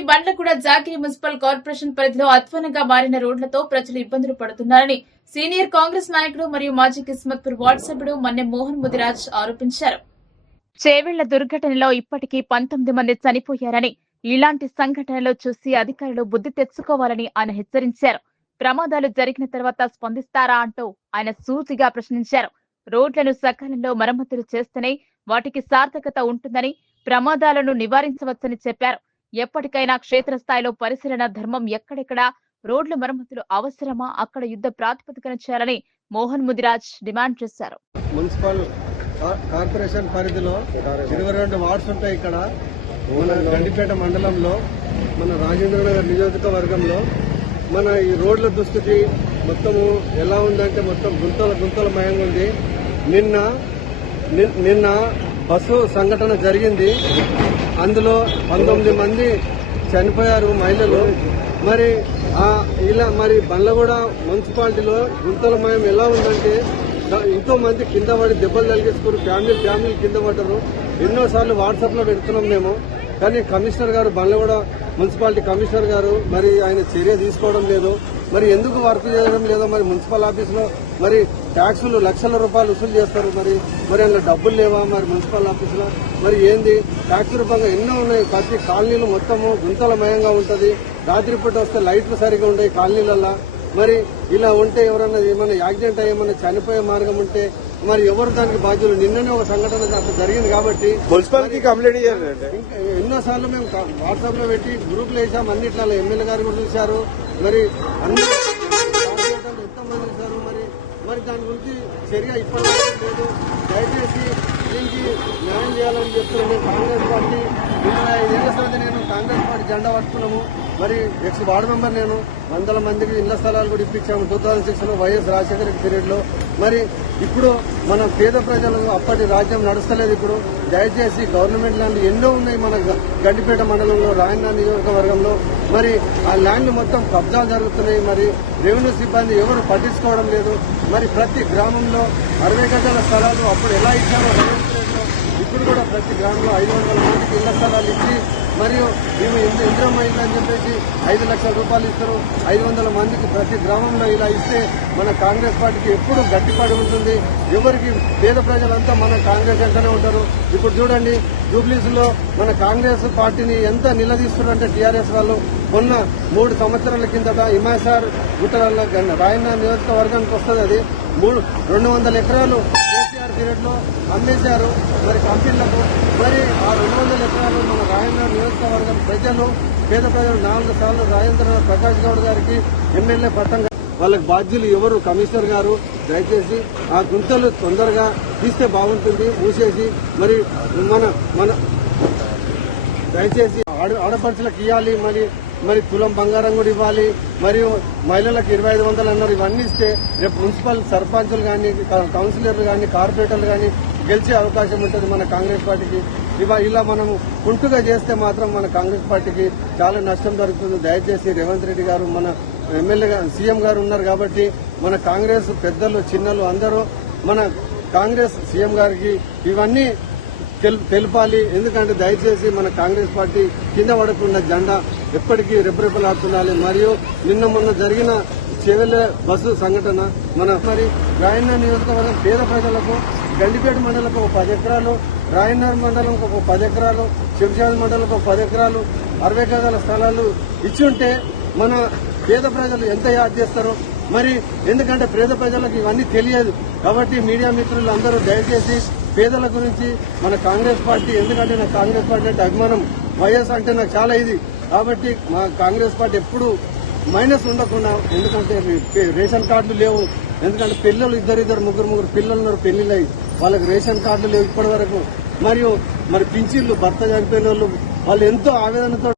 బండ్లు Bandlaguda జాగిరి municipal corporation పరిధిలో అధ్వానంగా మారిన రోడ్లతో ప్రజలు ఇబ్బందులు పడుతున్నారని సీనియర్ కాంగ్రెస్ నాయకుడు మరియు మాజీ కిస్మత్పూర్ వార్డు సభ్యుడు మన్నె మోహన్ ముదిరాజ్ ఆరోపించారు. చేవెళ్ళ దుర్ఘటనలో ఇప్పటికీ పంతొమ్మిది మంది చనిపోయారని ఇలాంటి సంఘటనలు చూసి అధికారులు బుద్ధి తెచ్చుకోవాలని ఆయన హెచ్చరించారు. ప్రమాదాలు జరిగిన తర్వాత స్పందిస్తారా అంటూ ఆయన సూటిగా ప్రశ్నించారు. రోడ్లను సకాలంలో మరమ్మతులు చేస్తేనే వాటికి సార్థకత ఉంటుందని ప్రమాదాలను నివారించవచ్చని చెప్పారు. ఎప్పటికైనా క్షేత్రస్థాయిలో పరిశీలన ధర్మం ఎక్కడెక్కడ రోడ్ల మరమ్మతులు అవసరమా అక్కడ యుద్ధ ప్రాతిపదికన చేయాలని మోహన్ ముదిరాజ్ డిమాండ్ చేశారు. మున్సిపల్ కార్పొరేషన్ పరిధిలో ఇరవై రెండు వార్డ్స్ ఉంటాయి ఇక్కడ. మన గండిపేట మండలంలో మన రాజేంద్రనగర్ నియోజకవర్గంలో మన ఈ రోడ్ల దుస్థితి మొత్తము ఎలా ఉందంటే మొత్తం గుంతల గుంతలమయంగా ఉంది. నిన్న నిన్న బస్సు సంఘటన జరిగింది. అందులో పంతొమ్మిది మంది చనిపోయారు మహిళలు. మరి ఇలా మరి బండ్లగూడ మున్సిపాలిటీలో గుంతలమయం ఎలా ఉందంటే ఎంతో మంది కింద పడి దెబ్బలు తగిలించుకున్నారు ఫ్యామిలీ ఫ్యామిలీ కింద పడ్డారు. ఎన్నోసార్లు వాట్సాప్లో పెడుతున్నాం మేము. కానీ కమిషనర్ గారు బండ్లగూడ మున్సిపాలిటీ కమిషనర్ గారు మరి ఆయన చర్య తీసుకోవడం లేదు. మరి ఎందుకు వర్క్ చేయడం లేదో? మరి మున్సిపల్ ఆఫీస్లో మరి ట్యాక్సులు లక్షల రూపాయలు వసూలు చేస్తారు మరి. మరి అందులో డబ్బులు లేవా మరి మున్సిపల్ ఆఫీసులో? మరి ఏంది? ట్యాక్స్ రూపంగా ఎన్నో ఉన్నాయి. ప్రతి కాలనీలు మొత్తము గుంతలమయంగా ఉంటది. రాత్రిపూట వస్తే లైట్లు సరిగా ఉండవు కాలనీలల్లో. మరి ఇలా ఉంటే ఎవరన్నా ఏమైనా యాక్సిడెంట్ అయ్యి ఏమైనా చనిపోయే మార్గం ఉంటే మరి ఎవరు దానికి బాధ్యులు? నిన్ననే ఒక సంఘటన అట్లా జరిగింది కాబట్టి. మున్సిపల్కి కంప్లైంట్ ఇంకా ఎన్నోసార్లు మేము వాట్సాప్లో పెట్టి గ్రూపులు వేసాం. అన్నిట్లలో ఎమ్మెల్యే గారు కూడా చూశారు. మరి అన్ని కార్పొరేటర్లు ఎంతో మంది చూశారు మరి మరి దాని గురించి చర్య ఇప్పటివరకు లేదు. దయచేసి దీనికి న్యాయం చేయాలని చెప్తున్నాను కాంగ్రెస్ పార్టీ. నిన్న ఏళ్ళ సంది నేను కాంగ్రెస్ పార్టీ జెండా పట్టుకున్నాము. మరి ఎక్స్ వార్డు మెంబర్ నేను వందల మందికి ఇళ్ళ స్థలాలు కూడా ఇప్పించాము. టూ థౌసండ్ సిక్స్లో వైఎస్ రాజశేఖర రెడ్డి పీరియడ్లో. మరి ఇప్పుడు మన పేద ప్రజలు అప్పటి రాజ్యం నడుస్తలేదు ఇప్పుడు. దయచేసి గవర్నమెంట్ ల్యాండ్ ఎన్నో ఉన్నాయి మన గండిపేట గడ్డిపేట మండలంలో రాయన్న నియోజకవర్గంలో. మరి ఆ ల్యాండ్ మొత్తం కబ్జాలు జరుగుతున్నాయి. మరి రెవెన్యూ సిబ్బంది ఎవరు పట్టించుకోవడం లేదు. మరి ప్రతి గ్రామంలో అరవై గంటల స్థలాలు అప్పుడు ఎలా ఇచ్చారో ఇప్పుడు కూడా ప్రతి గ్రామంలో ఐదు వందల మందికి ఇళ్ళ స్థలాలు ఇచ్చి మరియు మేము ఇంద్రమ్మ ఇల్లు అని చెప్పేసి ఐదు లక్షల రూపాయలు ఇస్తారు. ఐదు వందల మందికి ప్రతి గ్రామంలో ఇలా ఇస్తే మన కాంగ్రెస్ పార్టీకి ఎప్పుడు గట్టిపాటు ఉంటుంది. ఎవరికి పేద ప్రజలంతా మన కాంగ్రెస్ వెంటనే ఉంటారు. ఇప్పుడు చూడండి జూబ్లీస్లో మన కాంగ్రెస్ పార్టీని ఎంత నిలదీస్తున్నారంటే టీఆర్ఎస్ వాళ్ళు. మొన్న మూడు సంవత్సరాల కిందట హిమాసార్ గుట్టల రాయన్న నియోజకవర్గానికి వస్తుంది అది. మూడు రెండు వందల ఎకరాలు కేసీఆర్ పీరియడ్లో అమ్మేశారు. మరి కంపెనీలకు మరి ఆ రెండు వందల ఎకరాలు మన రాజేంద్ర నియోజకవర్గం ప్రజలు పేద ప్రజలు నాలుగు సార్లు రాజేంద్ర ప్రకాష్ గౌడ్ గారికి ఎమ్మెల్యే పట్టం వాళ్ళకి బాధ్యులు ఎవరు? కమిషనర్ గారు. దయచేసి ఆ గుంతలు తొందరగా తీస్తే బాగుంటుంది. మూసేసి మరి మన మన దయచేసి ఆడ ఆడపడుచులకు ఇవ్వాలి మరి మరి తులం బంగారం కూడా ఇవ్వాలి. మరియు మహిళలకు ఇరవై ఐదు వందలు అన్నారు. ఇవన్నీ ఇస్తే రేపు మున్సిపల్ సర్పంచులు కానీ కౌన్సిలర్లు కానీ కార్పొరేటర్లు కానీ గెలిచే అవకాశం ఉంటుంది మన కాంగ్రెస్ పార్టీకి. ఇవ ఇలా మనం కుంటుగా చేస్తే మాత్రం మన కాంగ్రెస్ పార్టీకి చాలా నష్టం జరుగుతుంది. దయచేసి రేవంత్ రెడ్డి గారు మన ఎమ్మెల్యే సీఎం గారు ఉన్నారు కాబట్టి మన కాంగ్రెస్ పెద్దలు చిన్నలు అందరూ మన కాంగ్రెస్ సీఎం గారికి ఇవన్నీ తెల్- తెలపాలి. ఎందుకంటే దయచేసి మన కాంగ్రెస్ పార్టీ కింద పడకుండా జెండా ఎప్పటికీ రెప్పరెప్పలాడుతుండాలి మరియు నిన్న మొన్న జరిగిన చెవెళ్ళ బస్సు సంఘటన మన మరి రాయన్న నియోజకవర్గం పేద ప్రజలకు గండిపేట మండలకు ఒక పది ఎకరాలు రాయన్నర్ మండలంకి ఒక పది ఎకరాలు శంషాబాద్ మండలంకి ఒక పది ఎకరాలు అరవై గజాల స్థలాలు ఇచ్చి ఉంటే మన పేద ప్రజలు ఎంత యాద్ చేస్తారో మరి ఎందుకంటే పేద ప్రజలకు ఇవన్నీ తెలియదు. కాబట్టి మీడియా మిత్రులు అందరూ దయచేసి పేదల గురించి మన కాంగ్రెస్ పార్టీ ఎందుకంటే నాకు కాంగ్రెస్ పార్టీ అంటే అభిమానం వైఎస్ అంటే నాకు చాలా ఇది. కాబట్టి మా కాంగ్రెస్ పార్టీ ఎప్పుడు మైనస్ ఉండకుండా ఎందుకంటే రేషన్ కార్డులు లేవు. ఎందుకంటే పిల్లలు ఇద్దరు ఇద్దరు ముగ్గురు ముగ్గురు పిల్లలు ఉన్నారు పెళ్ళిళ్ళు వాళ్ళకి రేషన్ కార్డులు లేవు ఇప్పటి వరకు. మరియు మరి పింఛన్లు భర్త చనిపోయిన వాళ్ళు వాళ్ళు ఎంతో ఆవేదనతో